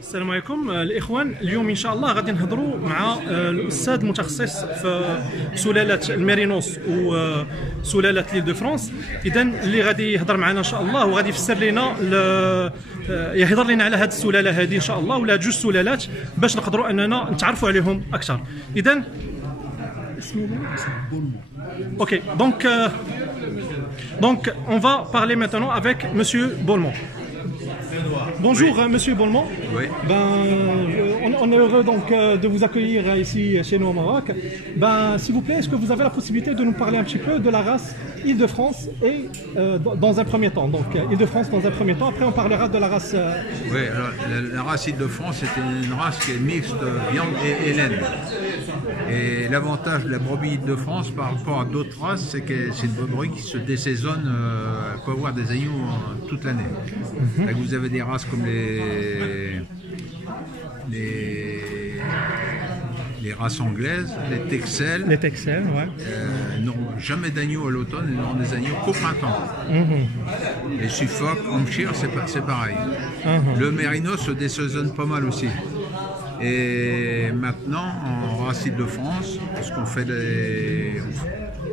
السلام عليكم الاخوان. اليوم ان شاء الله غادي نهضروا مع الاستاذ المتخصص في سلاله الميرينوس وسلاله ليل دو فرانس. اذا اللي غادي يهضر معنا ان شاء الله وغادي يفسر لنا يهضر لنا على هذه السلاله هذه ان شاء الله، ولا جوج سلالات باش نقدروا اننا نتعرفوا عليهم اكثر. اذا Ok, donc on va parler maintenant avec Monsieur Bolmont. Bonjour, oui. Monsieur Bolmont. Oui. On est heureux donc de vous accueillir ici chez nous au Maroc. S'il vous plaît, est-ce que vous avez la possibilité de nous parler un petit peu de la race Île-de-France et dans un premier temps. Donc Île-de-France dans un premier temps. Après, on parlera de la race. Oui, alors la race Île-de-France, c'est une race qui est mixte viande et laine. Et l'avantage de la brebis Île-de-France par rapport à d'autres races, c'est que c'est une brebis qui se désaisonne, elle peut avoir des agneaux toute l'année. Vous avez des races comme les races anglaises, les Texels. Les Texels, ouais. N'ont jamais d'agneaux à l'automne, ils n'ont des agneaux qu'au printemps. Les Suffolk, Hampshire, c'est pareil. Le Mérinos se désaisonne pas mal aussi. Et maintenant, en race Île-de-France, parce qu'on fait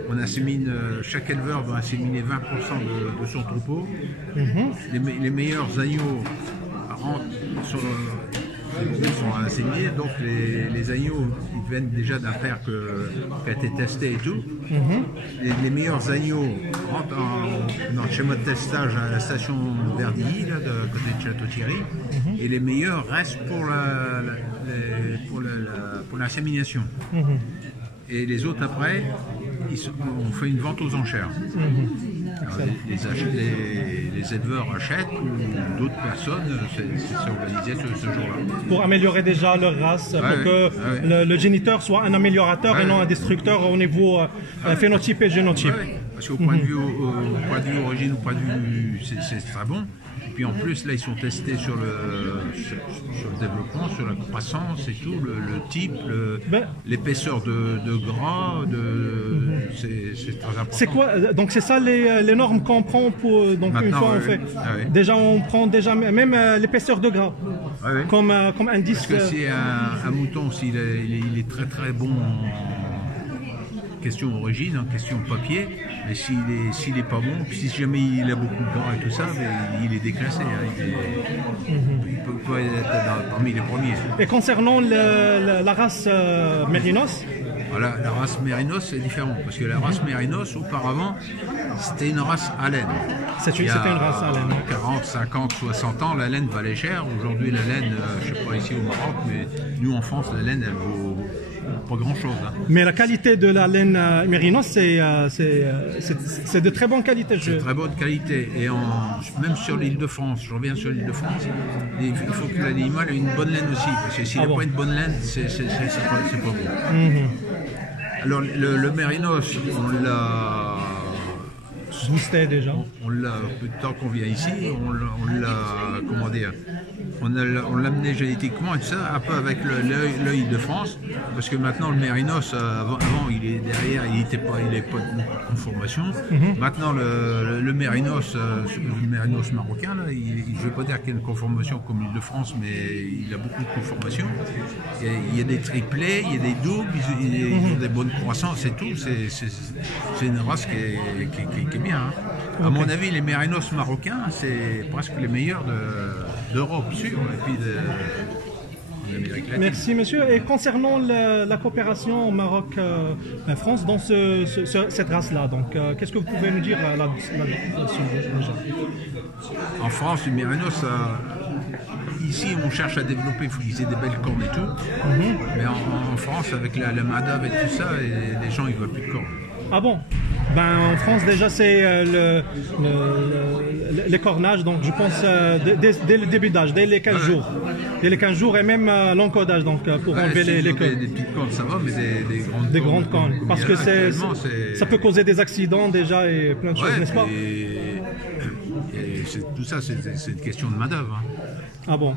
on insémine, chaque éleveur doit inséminer 20% de son troupeau. Les meilleurs agneaux sont inséminés, donc les agneaux ils viennent déjà d'un père qui a été testé et tout. Les meilleurs agneaux rentrent dans le schéma de testage à la station Verdilly, là, de côté de Château-Thierry, et les meilleurs restent pour l'insémination. Et les autres après, on fait une vente aux enchères. Alors, les éleveurs achètent ou d'autres personnes, c'est organisé ce jour-là. Pour améliorer déjà leur race, pour que le géniteur soit un améliorateur et non un destructeur au niveau phénotype et génotype. Parce qu'au point de vue origine, au point de vue, c'est très bon. Et puis en plus, là, ils sont testés sur le développement, sur la croissance et tout, le type, l'épaisseur de gras, c'est très important. C'est quoi? Donc c'est ça les normes qu'on prend pour donc maintenant, une fois on fait. Déjà on prend déjà même l'épaisseur de gras comme indice. Parce que si un mouton, s'il est très très bon en question origine, en question papier, mais s'il est pas bon, puis si jamais il a beaucoup de gras et tout ça, il est déclassé. Il peut pas être parmi les premiers. Et concernant la race Mérinos? Voilà, la race Mérinos c'est différent, parce que la race Mérinos auparavant c'était une race à laine. C'était une race à laine. 40, 50, 60 ans, la laine valait cher. Aujourd'hui la laine, je sais pas ici au Maroc, mais nous en France la laine elle vaut pas grand chose. Mais la qualité de la laine Mérinos c'est de très bonne qualité. C'est de très bonne qualité. Et même sur l'île de France, je reviens sur l'île de France, il faut que l'animal ait une bonne laine aussi, parce que s'il n'a pas une bonne laine, c'est pas bon. Alors le Mérinos, on l'a boosté déjà. On l'a, peu de temps qu'on vient ici, on l'a, comment dire, on l'a amené génétiquement et tout ça, un peu avec l'œil de France, parce que maintenant le Mérinos, avant il est derrière, il n'avait pas de conformation. Maintenant le Mérinos marocain, là, je ne veux pas dire qu'il y a une conformation comme l'île de France, mais il a beaucoup de conformations. Il y a des triplés, il y a des doubles, ils ont des bonnes croissances et tout. C'est une race qui est bien. À mon avis, les Mérinos marocains, c'est presque les meilleurs d'Europe, sûr, et puis d'Amérique latine. Merci monsieur. Et concernant la coopération Maroc-France dans cette race-là, donc qu'est-ce que vous pouvez nous dire là-dessus déjà? En France, les Mérinos, ici on cherche à développer, il faut qu'ils aient des belles cornes et tout. Mais en France, avec la main-d'œuvre et tout ça, les gens ils veulent plus de cornes. Ah bon? En France déjà c'est les cornages, donc je pense dès le début d'âge, dès les 15 jours. Dès les 15 jours et même l'encodage, donc pour enlever les cornes. Des petites cornes ça va, mais des grandes cornes. Parce que ça peut causer des accidents déjà et plein de choses, n'est-ce pas? Et tout ça c'est une question de main d'œuvre. Ah bon?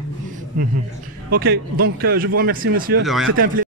Ok, donc je vous remercie monsieur. De rien. C'était un plaisir.